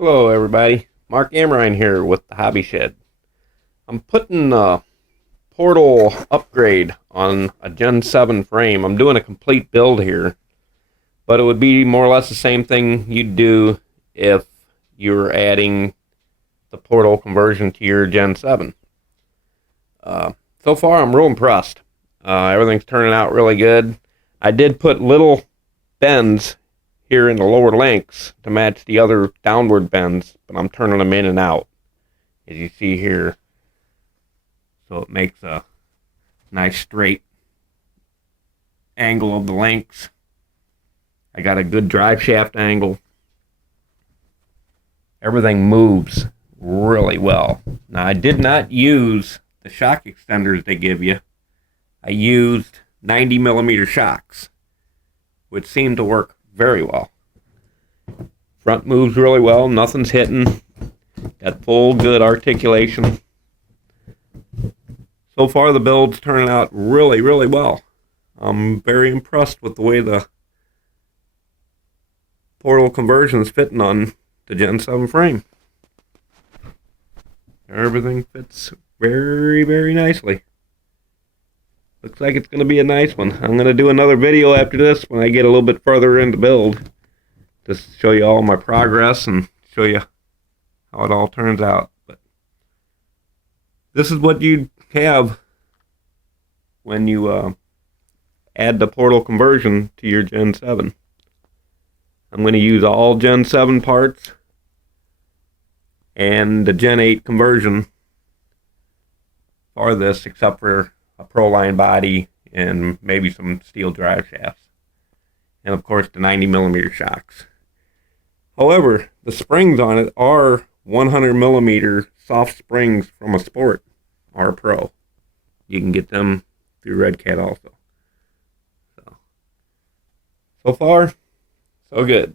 Hello everybody, Mark Amrine here with the Hobby Shed. I'm putting a portal upgrade on a Gen 7 frame. I'm doing a complete build here, but it would be more or less the same thing you'd do if you were adding the portal conversion to your Gen 7. So far I'm real impressed. Everything's turning out really good. I did put little bends here in the lower links to match the other downward bends, but I'm turning them in and out, as you see here. So it makes a nice straight angle of the links. I got a good drive shaft angle. Everything moves really well. Now I did not use the shock extenders they give you. I used 90mm shocks, which seemed to work very well. Front moves really well, nothing's hitting. Got full good articulation. So far the build's turning out really, really well. I'm very impressed with the way the portal conversion's fitting on the Gen 7 frame. Everything fits very, very nicely. Looks like it's going to be a nice one. I'm going to do another video after this when I get a little bit further into build, just show you all my progress and show you how it all turns out. But this is what you have when you add the portal conversion to your Gen 7. I'm going to use all Gen 7 parts and the Gen 8 conversion for this, except for a Proline body and maybe some steel drive shafts. And of course the 90mm shocks. However, the springs on it are 100mm soft springs from a Sport or a Pro. You can get them through Red Cat also. So far, so good.